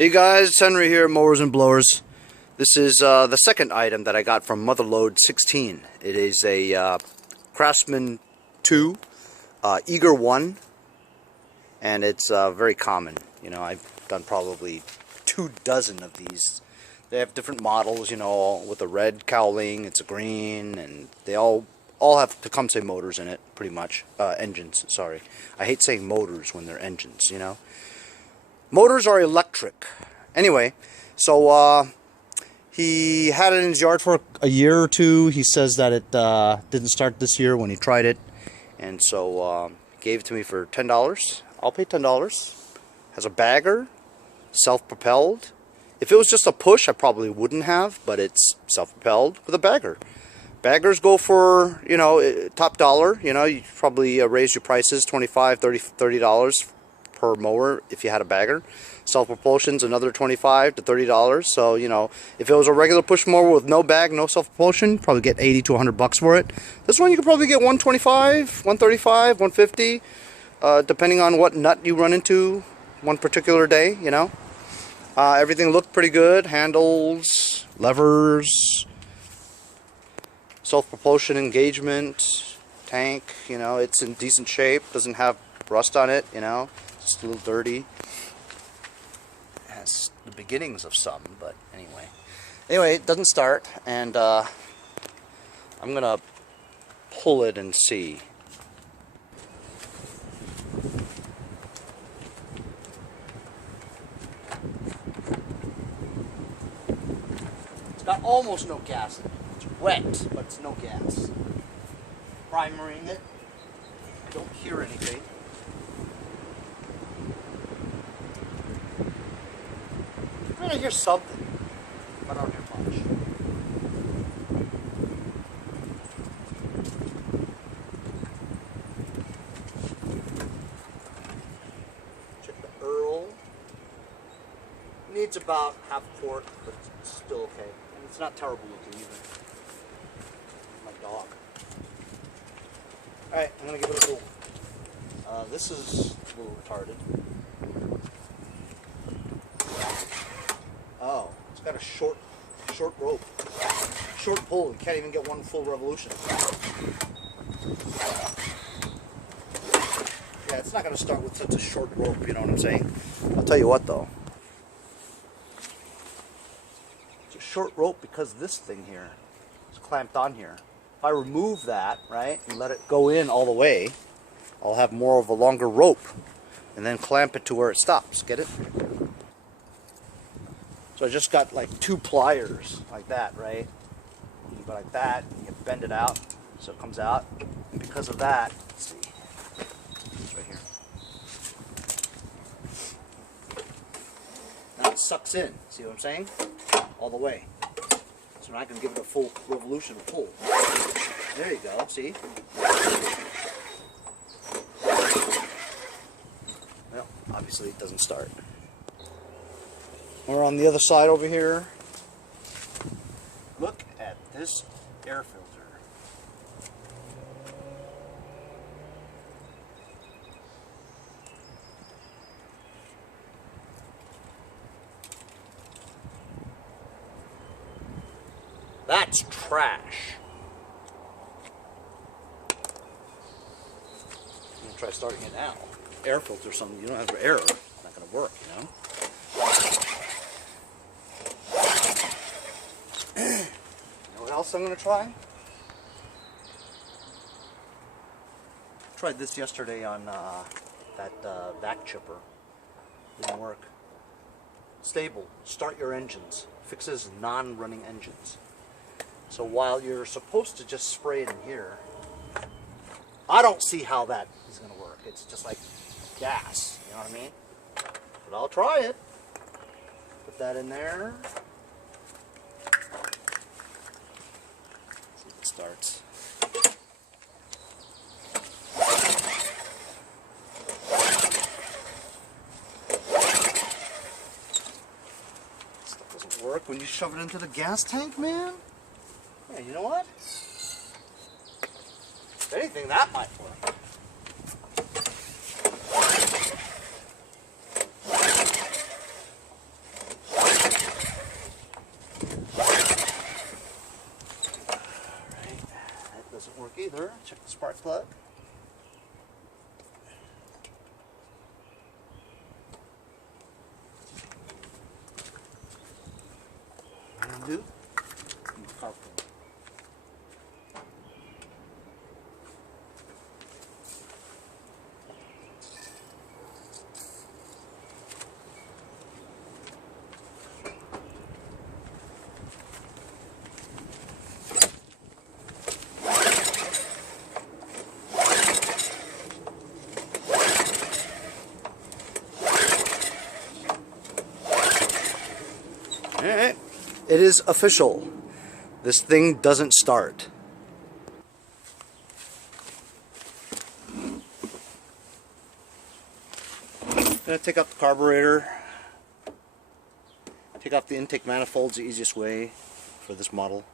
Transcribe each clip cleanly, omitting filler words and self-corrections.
Hey guys, it's Henry here, Mowers and Blowers. This is the second item that I got from Motherload 16. It is a Craftsman 2 Eager 1, and it's very common. You know, I've done probably 24 of these. They have different models, you know, with a red cowling, it's a green, and they all have Tecumseh motors in it, pretty much. Engines, sorry. I hate saying motors when they're engines, you know. Motors are electric. Anyway, so he had it in his yard for a year or two. He says that it didn't start this year when he tried it. And so gave it to me for $10. I'll pay $10. Has a bagger, self-propelled. If it was just a push, I probably wouldn't have, but it's self-propelled with a bagger. Baggers go for, you know, top dollar. You know, you probably raise your prices $25, $30 per mower if you had a bagger. Self-propulsion's another $25 to $30. So, you know, if it was a regular push mower with no bag, no self-propulsion, probably get 80 to 100 bucks for it. This one you could probably get 125, 135, 150, depending on what nut you run into one particular day, you know. Everything looked pretty good. Handles, levers, self-propulsion engagement, tank, you know, it's in decent shape, doesn't have rust on it, you know. Just a little dirty. It has the beginnings of some, but anyway. Anyway, it doesn't start, and I'm gonna pull it and see. It's got almost no gas in it. It's wet, but it's no gas. Primering it. Don't hear anything. I hear something, but I don't hear much. Check the Earl. Needs about half a quart, but it's still okay. And it's not terrible looking either. My dog. Alright, I'm going to give it a pull. This is a little retarded. Oh, it's got a short rope. Short pull, you can't even get one full revolution. Yeah, it's not going to start with such a short rope, you know what I'm saying? I'll tell you what though. It's a short rope because this thing here is clamped on here. If I remove that, right, and let it go in all the way, I'll have more of a longer rope and then clamp it to where it stops. Get it? So I just got like 2 pliers like that, right? You go like that, and you bend it out so it comes out. And because of that, let's see, it's right here. Now it sucks in, see what I'm saying? All the way. So now I can give it a full revolution of pull. There you go, see? Well, obviously it doesn't start. We're on the other side over here. Look at this air filter. That's trash. I'm gonna try starting it now. Air filter, something you don't have air. It's not gonna work, you know. What else I'm going to try? Tried this yesterday on that vac chipper. Didn't work. STA-BIL. Start your engines. Fixes non-running engines. So while you're supposed to just spray it in here, I don't see how that is going to work. It's just like gas. You know what I mean? But I'll try it. Put that in there. Starts. Stuff doesn't work when you shove it into the gas tank, man. Yeah, you know what? If anything, that might work. further, check the spark plug. Undo. Alright, it is official. This thing doesn't start. I'm going to take out the carburetor. Take off the intake manifolds, the easiest way for this model.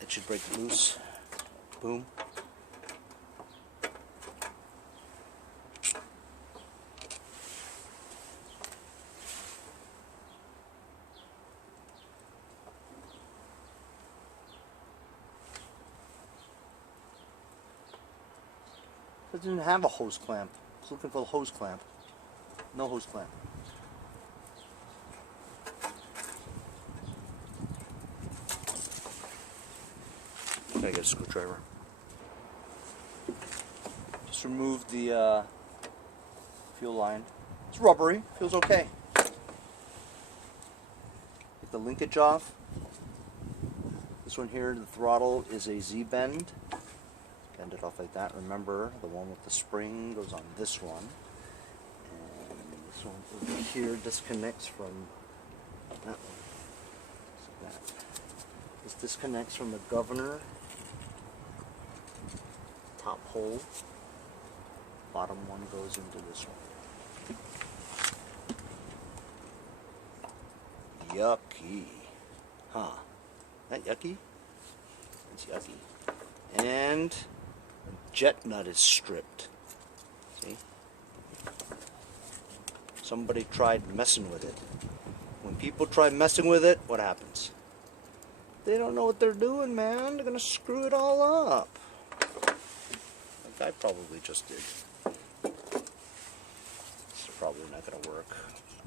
It should break loose. Boom. It didn't have a hose clamp. I was looking for the hose clamp. No hose clamp. Gotta get a screwdriver. Just remove the fuel line. It's rubbery. Feels okay. Get the linkage off. This one here, the throttle is a Z-bend. End it off like that. Remember, the one with the spring goes on this one, and this one over here disconnects from that one. So that. This disconnects from the governor, top hole. Bottom one goes into this one. Yucky. Huh. That yucky? It's yucky. And jet nut is stripped. See? Somebody tried messing with it. When people try messing with it, what happens? They don't know what they're doing, man. They're gonna screw it all up. Like I probably just did. It's probably not gonna work.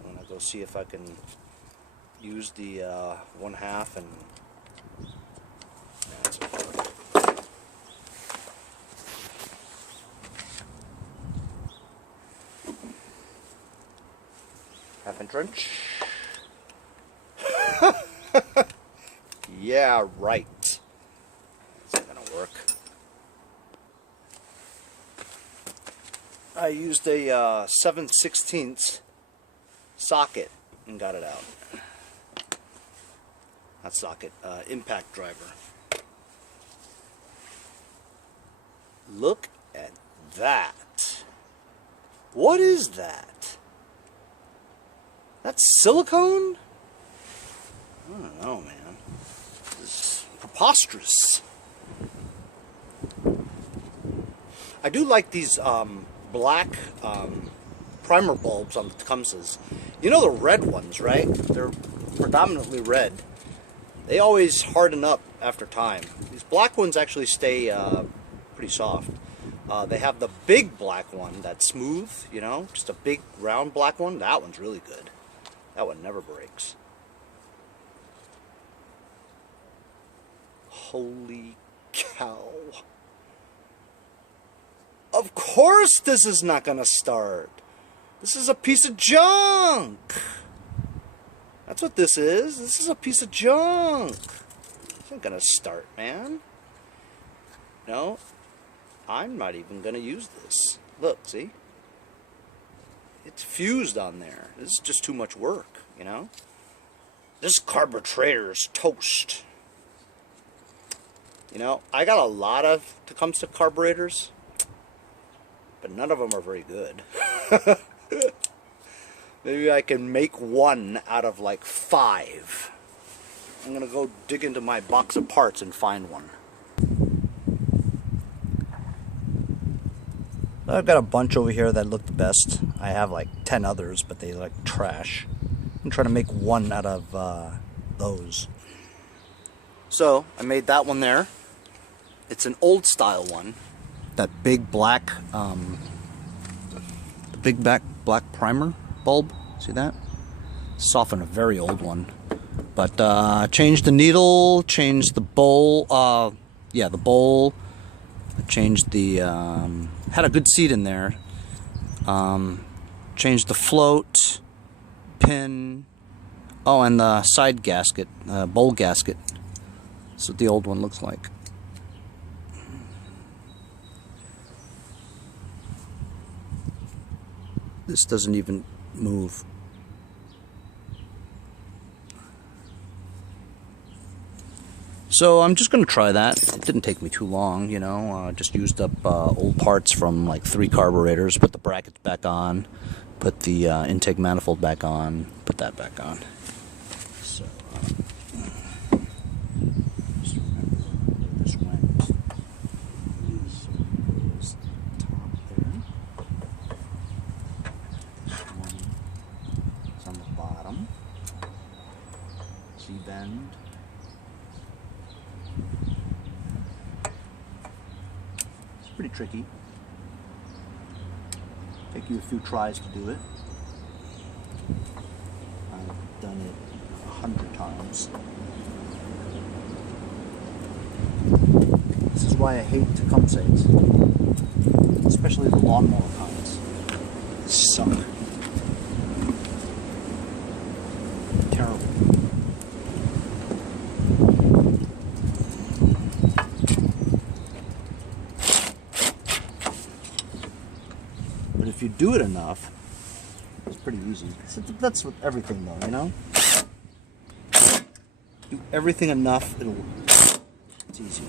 I'm gonna go see if I can use the 1/2 and that's it. Half-inch wrench. Yeah, right. It's not gonna work. I used a 7/16 socket and got it out. Not socket, impact driver. Look at that. What is that? That's silicone? I don't know, man. This is preposterous. I do like these black primer bulbs on the Tecumsehs. You know the red ones, right? They're predominantly red. They always harden up after time. These black ones actually stay pretty soft. They have the big black one that's smooth, you know, just a big round black one. That one's really good. That one never breaks. Holy cow. Of course this is not gonna start. This is a piece of junk. That's what this is. This is a piece of junk. This ain't gonna start, man. No, I'm not even gonna use this. Look, see? It's fused on there. This is just too much work, you know? This carburetor is toast. You know, I got a lot of Tecumseh carburetors, but none of them are very good. Maybe I can make one out of like 5. I'm gonna go dig into my box of parts and find one. I've got a bunch over here that look the best. I have like 10 others, but they look trash. I'm trying to make one out of those. So I made that one there. It's an old style one. That big black, the big black primer bulb. See that? Soften a very old one. But changed the needle, changed the bowl. Yeah, the bowl. Changed the had a good seat in there. Changed the float, pin. Oh, and the side gasket, bowl gasket. That's what the old one looks like. This doesn't even move. So I'm just going to try that. It didn't take me too long, you know. Just used up old parts from like 3 carburetors. Put the brackets back on. Put the intake manifold back on. Put that back on. So just remember where this went. This is the top there. This one is on the bottom. Z-bend. Pretty tricky. Take you a few tries to do it. I've done it 100 times. This is why I hate Tecumsehs, especially the lawnmower kinds. They suck. Terrible. But if you do it enough, it's pretty easy. That's with everything though, you know? Do everything enough, it's easy.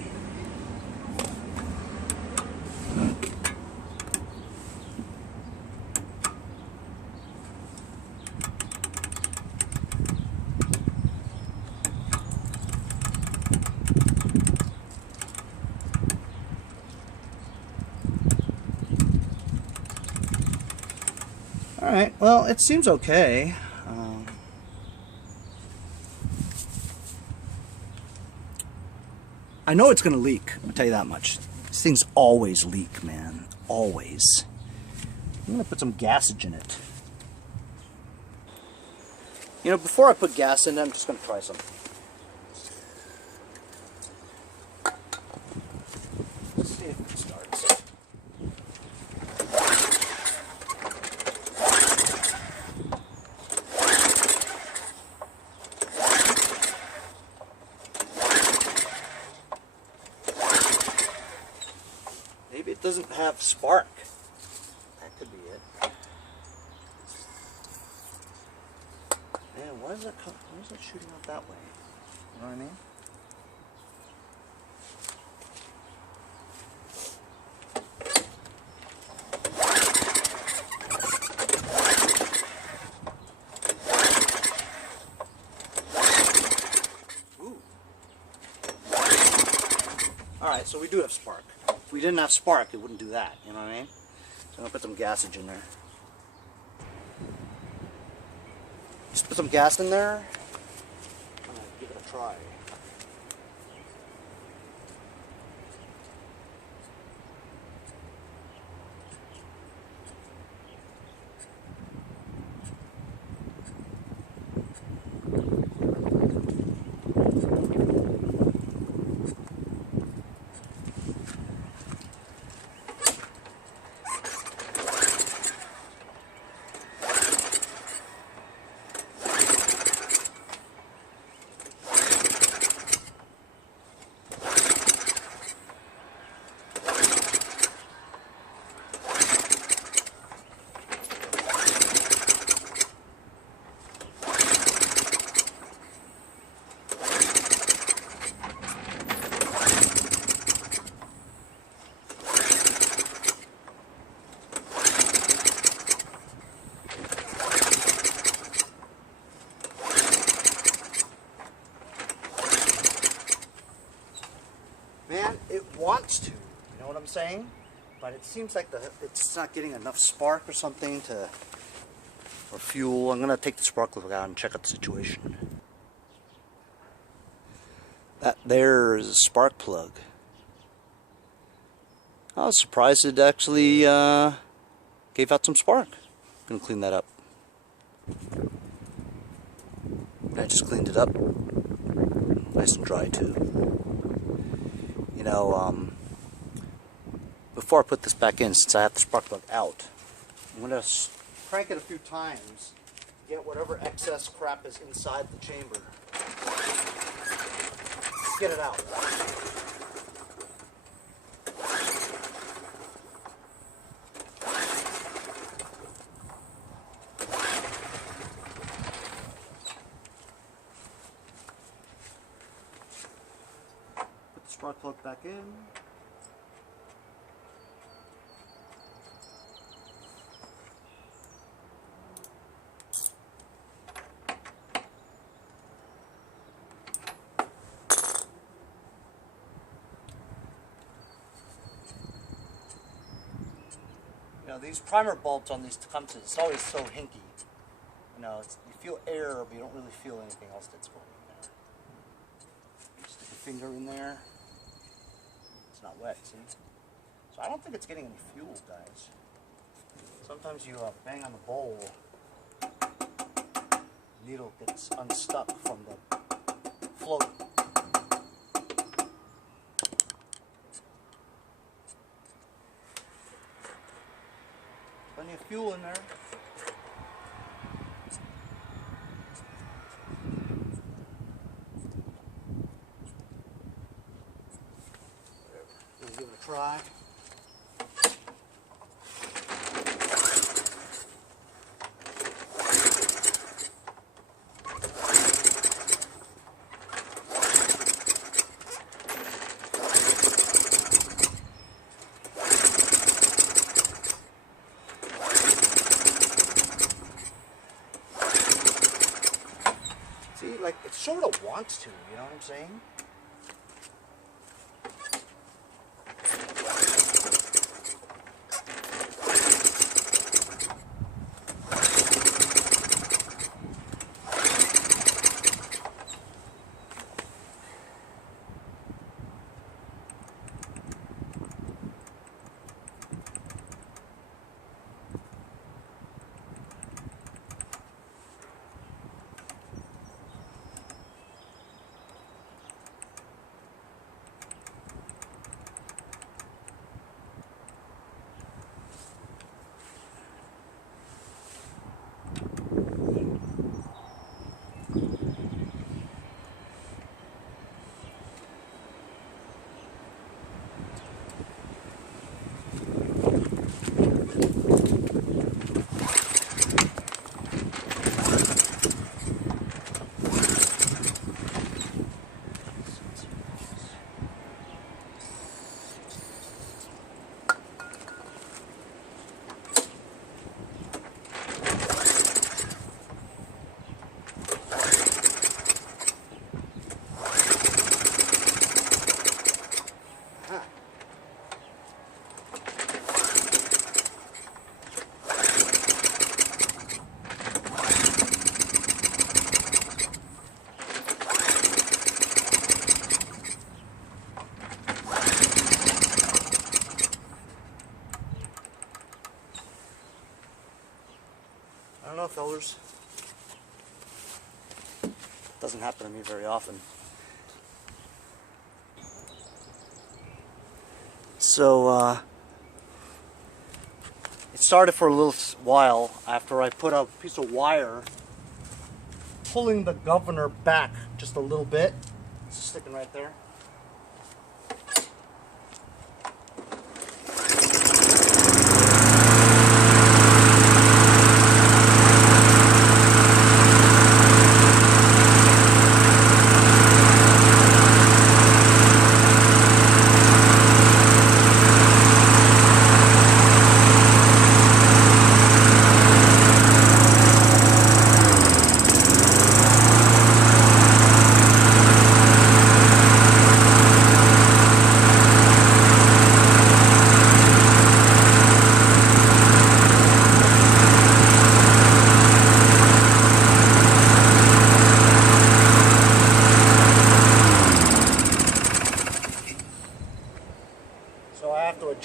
Alright, well, it seems okay. I know it's going to leak, I'll tell you that much. These things always leak, man. Always. I'm going to put some gasage in it. You know, before I put gas in it, I'm just going to try something. Let's see if it starts. Maybe it doesn't have spark. That could be it. Man, why is it shooting out that way? You know what I mean? Alright, so we do have spark. If we didn't have spark, it wouldn't do that, you know what I mean? So I'm going to put some gasage in there. Just put some gas in there. I'm going to give it a try. Man, it wants to, you know what I'm saying? But it seems like it's not getting enough spark or something or fuel. I'm going to take the spark plug out and check out the situation. That there is a spark plug. I was surprised it actually gave out some spark. I'm gonna clean that up. I just cleaned it up. Nice and dry too. You know, before I put this back in, since I have the spark plug out, I'm gonna crank it a few times to get whatever excess crap is inside the chamber. Let's get it out. Put the spark plug back in. You know, these primer bulbs on these Tecumsehs, it's always so hinky. You know, you feel air, but you don't really feel anything else that's going in there. You stick a finger in there. It's not wet, see? So I don't think it's getting any fuel, guys. Sometimes you bang on the bowl, needle gets unstuck from the float. Plenty of fuel in there. We'll give it a try. Like, it sort of wants to, you know what I'm saying? I don't know, fellers. Doesn't happen to me very often. So, it started for a little while after I put a piece of wire pulling the governor back just a little bit. It's sticking right there.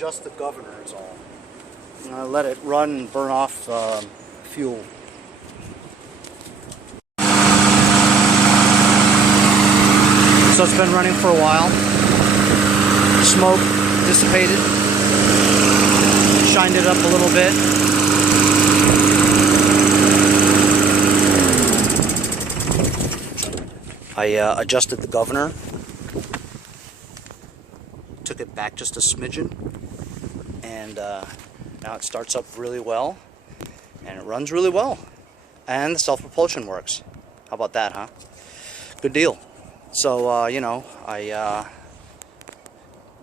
adjust the governor is all. I'm going to let it run and burn off fuel. So it's been running for a while. Smoke dissipated. Shined it up a little bit. I adjusted the governor. Took it back just a smidgen. And now it starts up really well. And it runs really well. And the self-propulsion works. How about that, huh? Good deal. So, you know, I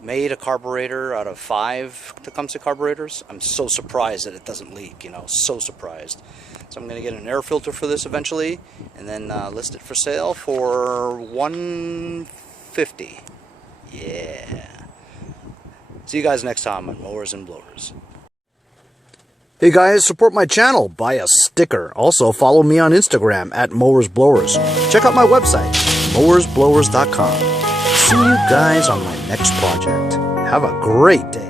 made a carburetor out of 5 Tecumseh carburetors. I'm so surprised that it doesn't leak, you know, so surprised. So I'm going to get an air filter for this eventually, and then list it for sale for $150. Yeah. See you guys next time on Mowers and Blowers. Hey guys, support my channel, buy a sticker. Also follow me on Instagram at Mowers Blowers. Check out my website, mowersblowers.com. See you guys on my next project. Have a great day.